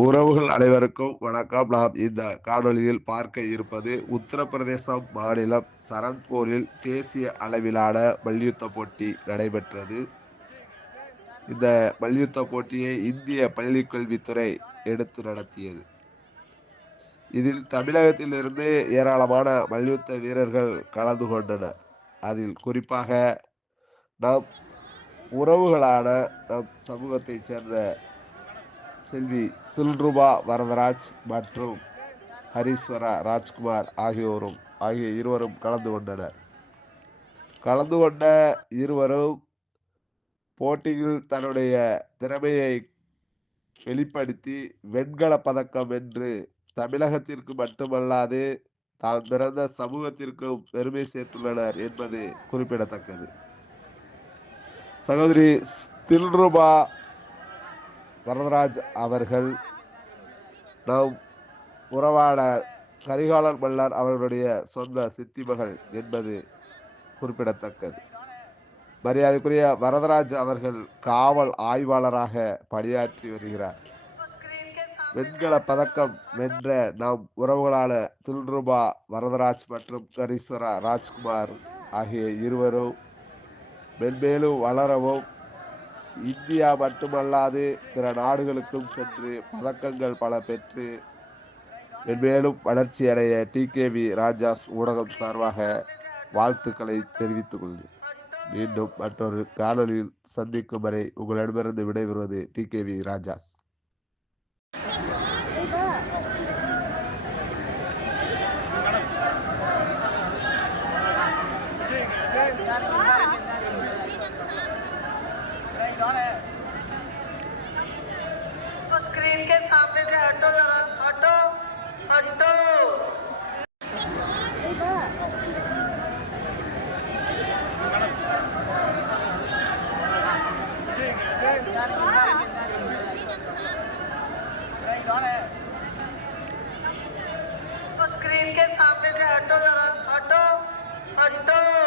உறவுகள் அனைவருக்கும் வணக்கம். நாம் இந்த காணொளியில் பார்க்க இருப்பது உத்தரப்பிரதேசம் மாநிலம் சரண்பூரில் தேசிய அளவிலான மல்யுத்த போட்டி நடைபெற்றது. இந்த மல்யுத்த போட்டியை இந்திய பள்ளிக்கல்வித்துறை எடுத்து நடத்தியது. இதில் தமிழகத்திலிருந்து ஏராளமான மல்யுத்த வீரர்கள் கலந்து கொண்டனர். அதில் குறிப்பாக நம் உறவுகளான நம் சமூகத்தைச் சேர்ந்த செல்வி தில்ருபா வரதராஜ் மற்றும் ஹரீஸ்வரா ராஜ்குமார் ஆகிய இருவரும் கலந்து கொண்டனர். கலந்து கொண்ட இருவரும் போட்டியில் தன்னுடைய திறமையை வெளிப்படுத்தி வெண்கல பதக்கம் வென்று தமிழகத்திற்கு மட்டுமல்லாது தான் பிறந்த சமூகத்திற்கும் பெருமை சேர்த்துள்ளனர் என்பது குறிப்பிடத்தக்கது. சகோதரி தில்ருபா வரதராஜ் அவர்கள் நம் உறவாட கரிகாலன் மல்லர் அவர்களுடைய சொந்த சித்தி மகள் என்பது குறிப்பிடத்தக்கது. மரியாதைக்குரிய வரதராஜ் அவர்கள் காவல் ஆய்வாளராக பணியாற்றி வருகிறார். வெண்கல பதக்கம் வென்ற நம் உறவுகளான தில்ருபா வரதராஜ் மற்றும் ஹரீஸ்வரா ராஜ்குமார் ஆகிய இருவரும் மென்மேலும் வளரவும் இந்தியா மட்டுமல்லாது பிற நாடுகளுக்கும் சென்று பதக்கங்கள் பல பெற்று மென்மேலும் வளர்ச்சி அடைய டிகேவி ராஜாஸ் ஊடகம் சார்பாக வாழ்த்துக்களை தெரிவித்துக் கொள்கிறேன். மீண்டும் மற்றொரு காணொலியில் சந்திக்கும் வரை உங்களிடமிருந்து விடைபெறுவது டிகேவி ராஜாஸ். स्क्रीन के सामने से हटो हटो हटो। स्क्रीन के सामने से हटो हटो हटो।